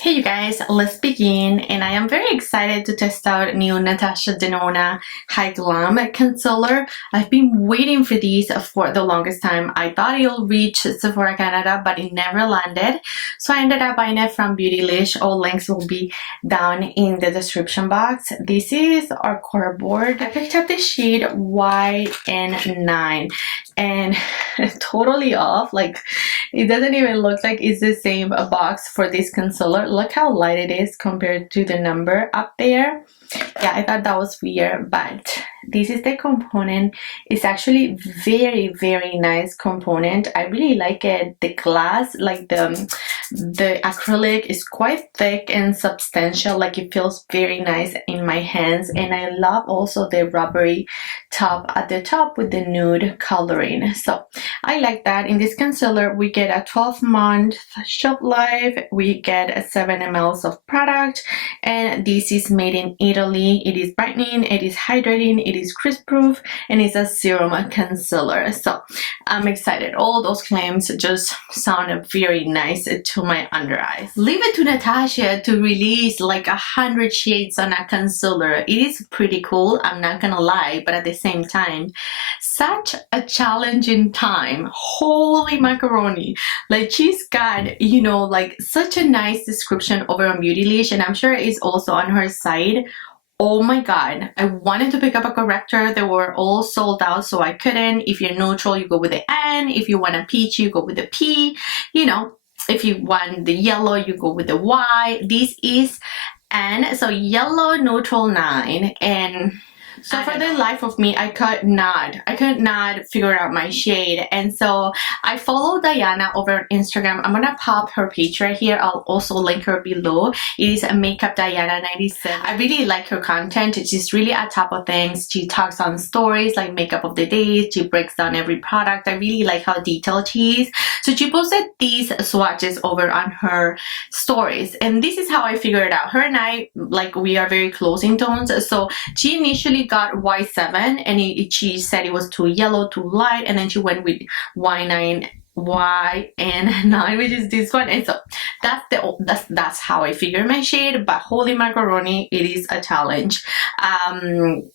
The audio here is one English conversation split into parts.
Hey you guys, let's begin, and I am very excited to test out new Natasha Denona Hyglam concealer. I've been waiting for these for the longest time. I thought it'll reach Sephora Canada, but it never landed, so I ended up buying it from Beautylish. All links will be down in the description box. This is our cardboard. I picked up the shade YN9 and totally off, like it doesn't even look like it's the same box for this concealer. Look how light it is compared to the number up there. Yeah, I thought that was weird, but this is the component. It's actually very nice component. I really like it. The glass, like the acrylic, is quite thick and substantial. Like it feels very nice in my hands, and I love also the rubbery top at the top with the nude coloring. So I like that. In this concealer we get a 12-month shelf life, we get 7 ml of product, and this is made in Italy. It is brightening, it is hydrating, it is crisp proof, and it's a serum concealer. So I'm excited. All those claims just sound very nice to my under eyes. Leave it to Natasha to release like 100 shades on a concealer. It is pretty cool, I'm not gonna lie, but at the same time, such a challenging time. Holy macaroni. Like she's got, you know, like such a nice description over on Beautylish, and I'm sure it's also on her site. Oh my god, I wanted to pick up a corrector. They were all sold out, so I couldn't. If you're neutral, you go with the N. If you want a peach, you go with the P. You know, if you want the yellow, you go with the Y. This is N, so yellow neutral 9. And so for the life of me, I could not figure out my shade, and so I follow Diana over on Instagram. I'm gonna pop her page right here. I'll also link her below. It is a Makeup Diana 97. I really like her content. She's really at top of things. She talks on stories like makeup of the day. She breaks down every product. I really like how detailed she is. So she posted these swatches over on her stories, and this is how I figured it out. Her and I, like, we are very close in tones. So she initially got Y7, and she said it was too yellow, too light, and then she went with Y9, which is this one. And so that's how I figure my shade. But holy macaroni, it is a challenge.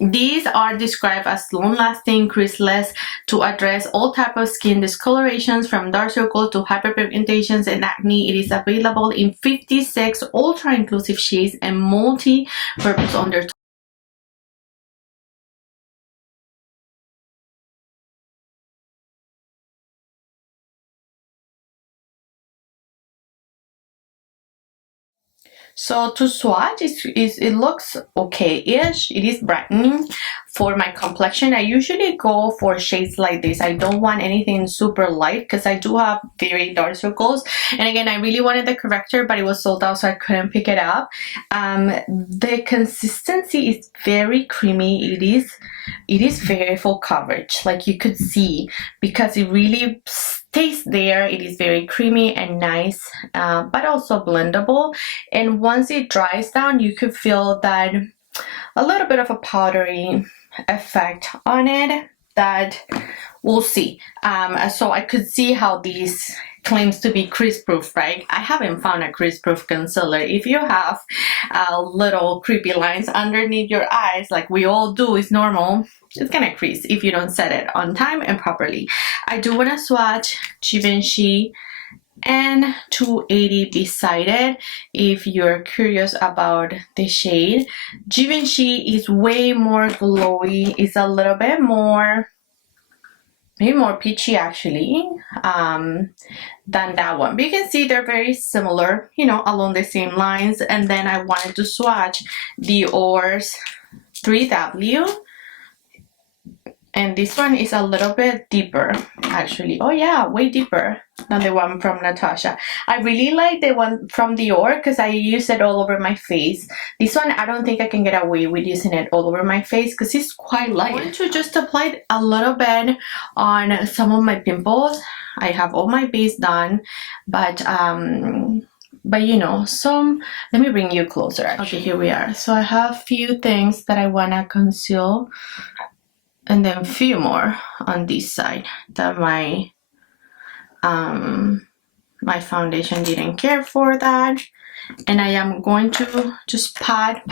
These are described as long-lasting, creaseless, to address all type of skin discolorations from dark circles to hyperpigmentations and acne. It is available in 56 ultra-inclusive shades and multi-purpose undertones. So to swatch, it looks okay-ish. It is brightening. For my complexion, I usually go for shades like this. I don't want anything super light because I do have very dark circles. And again, I really wanted the corrector, but it was sold out, so I couldn't pick it up. The consistency is very creamy. It is very full coverage, like you could see, because it really stays there. It is very creamy and nice, but also blendable. And once it dries down, you could feel that a little bit of a powdery effect on it that we'll see. So I could see how these claims to be crease proof, right? I haven't found a crease proof concealer. If you have little creepy lines underneath your eyes, like we all do, is normal, it's gonna crease if you don't set it on time and properly. I do want to swatch Givenchy and 280 beside it if you're curious about the shade. Givenchy is way more glowy. It's a little bit more, maybe more peachy actually, than that one. But you can see they're very similar, you know, along the same lines. And then I wanted to swatch Dior's 3W. And this one is a little bit deeper, actually. Oh yeah, way deeper than the one from Natasha. I really like the one from Dior because I use it all over my face. This one, I don't think I can get away with using it all over my face because it's quite light. I'm going to just apply it a little bit on some of my pimples. I have all my base done, but you know, let me bring you closer actually. Okay, here we are. So I have a few things that I want to conceal, and then a few more on this side that my foundation didn't care for that. and I am going to just pat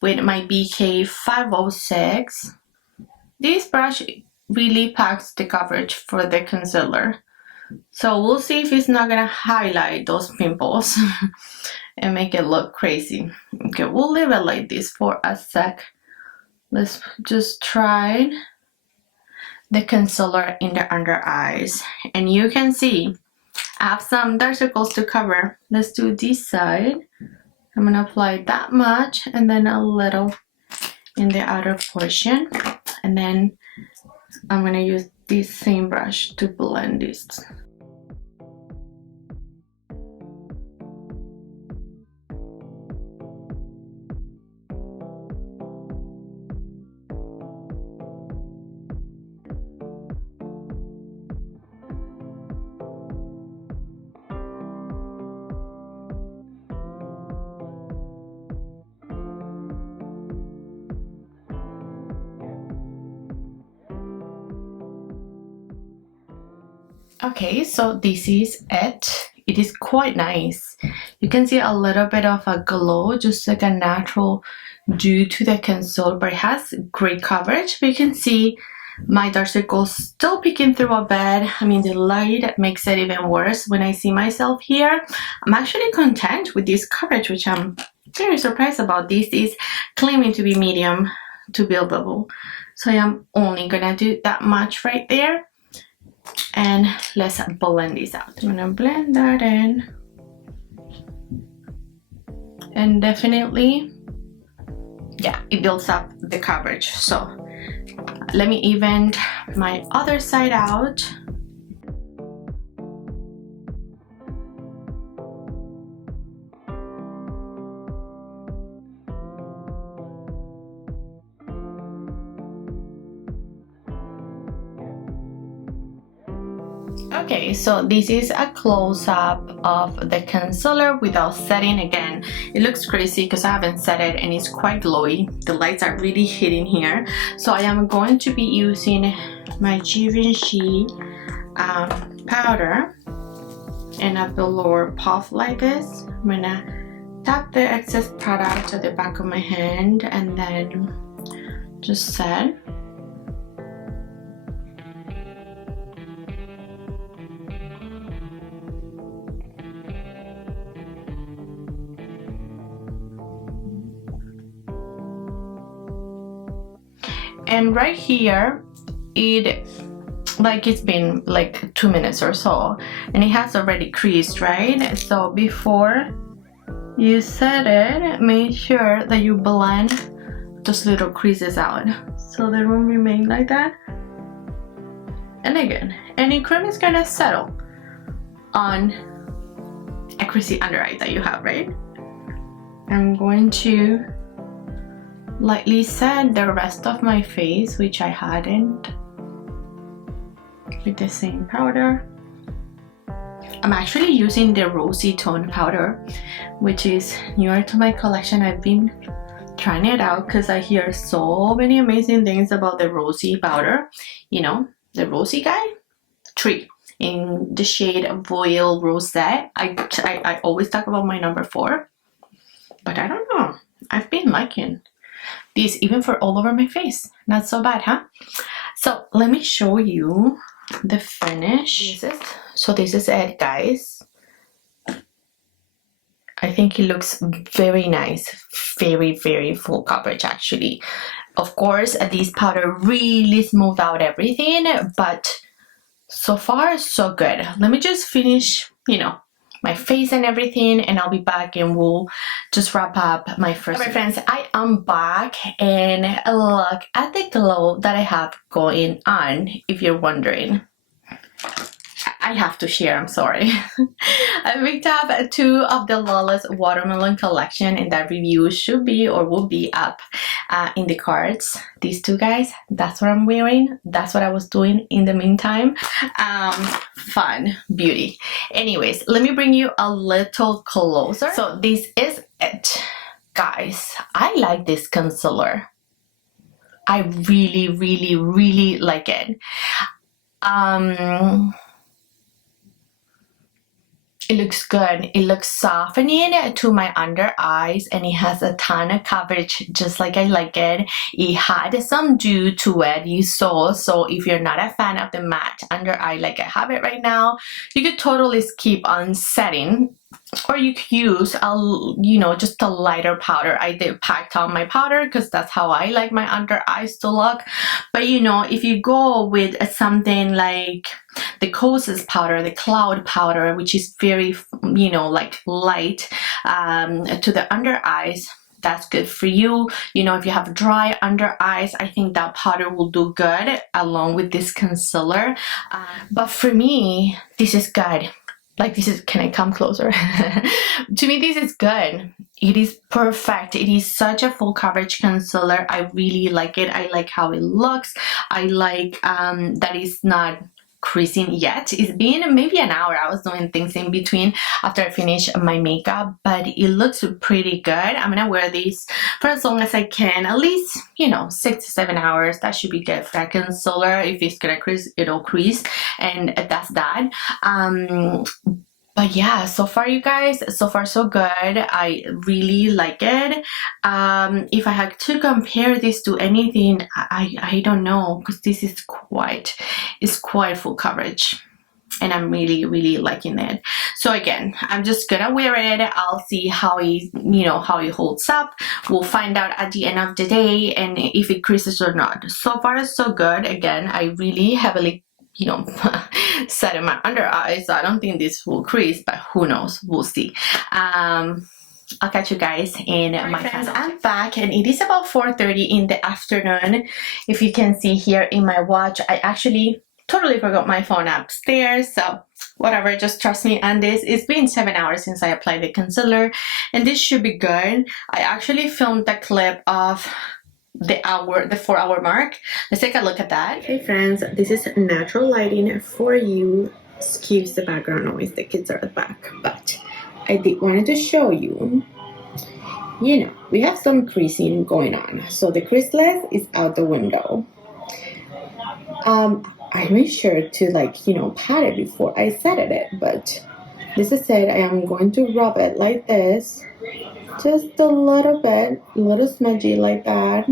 with my BK 506. This brush really packs the coverage for the concealer, so we'll see if it's not gonna highlight those pimples and make it look crazy. Okay, we'll leave it like this for a sec. Let's just try the concealer in the under eyes, and you can see I have some dark circles to cover. Let's do this side. I'm gonna apply that much and then a little in the outer portion, and then I'm gonna use this same brush to blend this. Okay, so this is it. It is quite nice. You can see a little bit of a glow, just like a natural due to the concealer, but it has great coverage. But you can see my dark circles still peeking through a bit. I mean, the light makes it even worse when I see myself here. I'm actually content with this coverage, which I'm very surprised about. This is claiming to be medium to buildable, so I am only gonna do that much right there. And let's blend this out. I'm gonna blend that in, and definitely, yeah, it builds up the coverage. So let me even my other side out. Okay, so this is a close-up of the concealer without setting. Again, it looks crazy because I haven't set it and it's quite glowy. The lights are really hitting here. So I am going to be using my Givenchy powder and a velour puff like this. I'm gonna tap the excess product at the back of my hand and then just set. And right here, it's been like 2 minutes or so, and it has already creased, right? So before you set it, make sure that you blend those little creases out so they won't remain like that. And again, any cream is gonna settle on a creasy under eye that you have, right? I'm going to lightly set the rest of my face, which I hadn't, with the same powder. I'm actually using the rosy tone powder, which is newer to my collection. I've been trying it out because I hear so many amazing things about the rosy powder. You know, the rosy guy, 3 in the shade Voile Rosé. I always talk about my number 4, but I don't know, I've been liking this even for all over my face. Not so bad, huh? So let me show you the finish. This is it, guys. I think it looks very nice. Very, very full coverage, actually. Of course, this powder really smoothed out everything, but so far, so good. Let me just finish, you know, my face and everything, and I'll be back and we'll just wrap up my first. Alright friends, I am back, and look at the glow that I have going on, if you're wondering. I have to share, I'm sorry. I picked up 2 of the Lawless Watermelon collection, and that review should be or will be up in the cards. These 2 guys, that's what I'm wearing. That's what I was doing in the meantime. Fun, beauty. Anyways, let me bring you a little closer. So this is it, guys. I like this concealer. I really, really, really like it. it looks good. It looks softening to my under eyes, and it has a ton of coverage just like I like it. It had some dew to it, you saw, so if you're not a fan of the matte under eye like I have it right now, you could totally skip on setting. Or you could use just a lighter powder. I did packed on my powder because that's how I like my under eyes to look. But if you go with something like the Kosas powder, the cloud powder, which is very like light to the under eyes, that's good for you. If you have dry under eyes, I think that powder will do good along with this concealer. But for me, this is good. Like, this is, can I come closer? To me, this is good. It is perfect. It is such a full coverage concealer. I really like it. I like how it looks. I like that it's not creasing yet. It's been maybe an hour. I was doing things in between after I finished my makeup, but it looks pretty good. I'm gonna wear these for as long as I can, at least 6 to 7 hours. That should be good for a concealer. If it's gonna crease, it'll crease, and that's that. But yeah, so far you guys, so far so good. I really like it. If I had to compare this to anything, I don't know, because this is quite full coverage, and I'm really liking it. So again, I'm just gonna wear it. I'll see how it holds up. We'll find out at the end of the day, and if it creases or not. So far so good. Again, I really heavily set in my under eyes, so I don't think this will crease, but who knows, we'll see. I'll catch you guys in my friends. I'm back, and it is about 4:30 in the afternoon. If you can see here in my watch, I actually totally forgot my phone upstairs, so whatever, just trust me on this. It's been 7 hours since I applied the concealer, and this should be good. I actually filmed the clip of the 4-hour mark. Let's take a look at that. Hey friends, this is natural lighting for you. Excuse the background noise, the kids are at the back, but I wanted to show you, we have some creasing going on, so the creaseless is out the window. I made sure to pat it before I set it, but this is it. I am going to rub it like this, just a little bit, a little smudgy like that.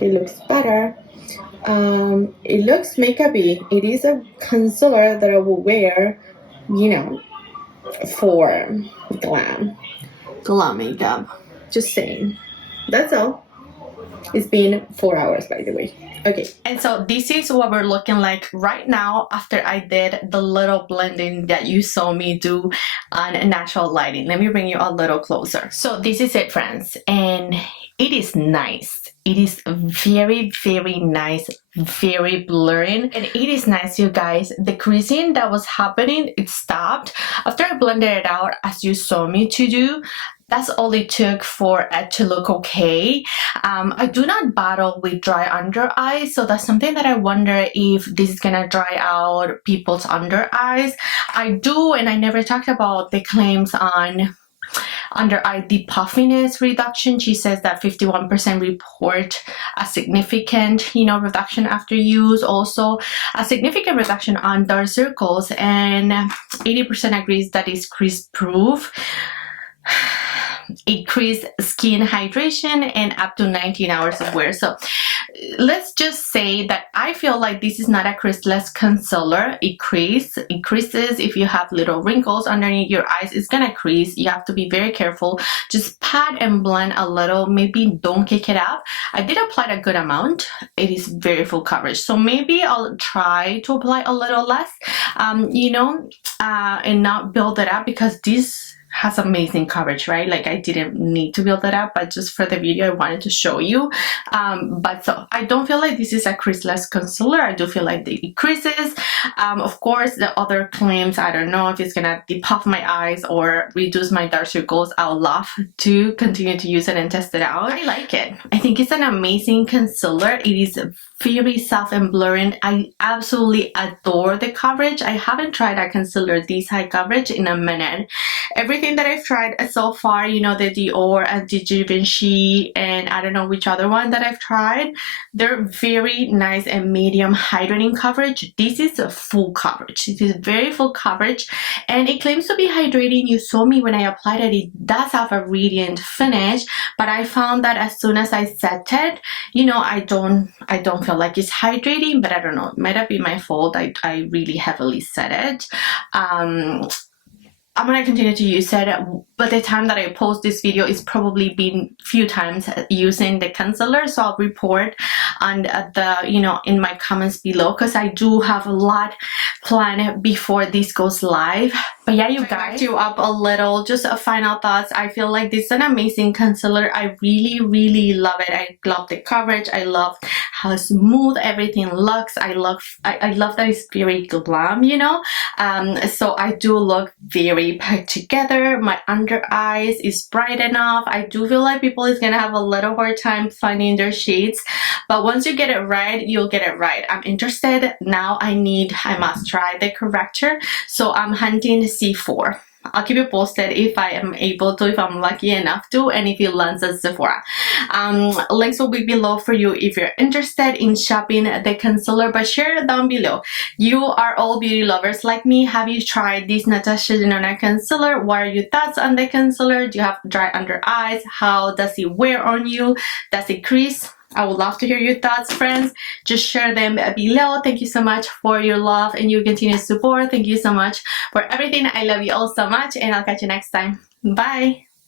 It looks better. It looks makeup-y. It is a concealer that I will wear, for glam makeup. Just saying. That's all. It's been 4 hours, by the way. Okay, and so this is what we're looking like right now after I did the little blending that you saw me do on natural lighting. Let me bring you a little closer. So this is it, friends, and it is nice. It is very nice, very blurring, and it is nice, you guys. The creasing that was happening, it stopped after I blended it out, as you saw me to do. That's all it took for it to look okay. I do not battle with dry under eyes, so that's something that I wonder if this is gonna dry out people's under eyes. I do, and I never talked about the claims on under eye depuffiness reduction. She says that 51% report a significant reduction after use, also a significant reduction on dark circles, and 80% agrees that it's crease proof. Increased skin hydration, and up to 19 hours of wear. So let's just say that I feel like this is not a creaseless concealer. It creases if you have little wrinkles underneath your eyes. It's gonna crease. You have to be very careful. Just pat and blend a little. Maybe don't kick it out. I did apply a good amount. It is very full coverage, so maybe I'll try to apply a little less, and not build it up, because this has amazing coverage, right? Like, I didn't need to build it up, but just for the video I wanted to show you. But so I don't feel like this is a creaseless concealer. I do feel like it creases. Of course, the other claims, I don't know if it's gonna depuff my eyes or reduce my dark circles. I'll love to continue to use it and test it out. I like it. I think it's an amazing concealer. It is very soft and blurring. I absolutely adore the coverage. I haven't tried a concealer this high coverage in a minute. Everything that I've tried so far, you know, the Dior and the Givenchy, and I don't know which other one that I've tried, they're very nice and medium hydrating coverage. This is a full coverage. It is very full coverage, and it claims to be hydrating. You saw me when I applied it, it does have a radiant finish, but I found that as soon as I set it, you know, I don't feel like it's hydrating, but I don't know, it might have been my fault. I really heavily set it. I'm gonna continue to use it, but the time that I post this video is probably been few times using the concealer, so I'll report on the, you know, in my comments below, because I do have a lot planned before this goes live. But yeah, you guys, you up a little, just a final thoughts. I feel like this is an amazing concealer. I really love it. I love the coverage. I love how smooth everything looks. I love that it's very glam, you know. So I do look very put together. My under eyes is bright enough. I do feel like people is gonna have a little hard time finding their shades, but once you get it right, you'll get it right. I'm interested now. I must try the corrector, so I'm hunting C4. I'll keep you posted if I am able to, if I'm lucky enough to, and if it lands at Sephora. Links will be below for you if you're interested in shopping the concealer, but share it down below. You are all beauty lovers like me. Have you tried this Natasha Denona concealer? What are your thoughts on the concealer? Do you have dry under eyes? How does it wear on you? Does it crease? I would love to hear your thoughts, friends. Just share them below. Thank you so much for your love and your continued support. Thank you so much for everything. I love you all so much, and I'll catch you next time. Bye.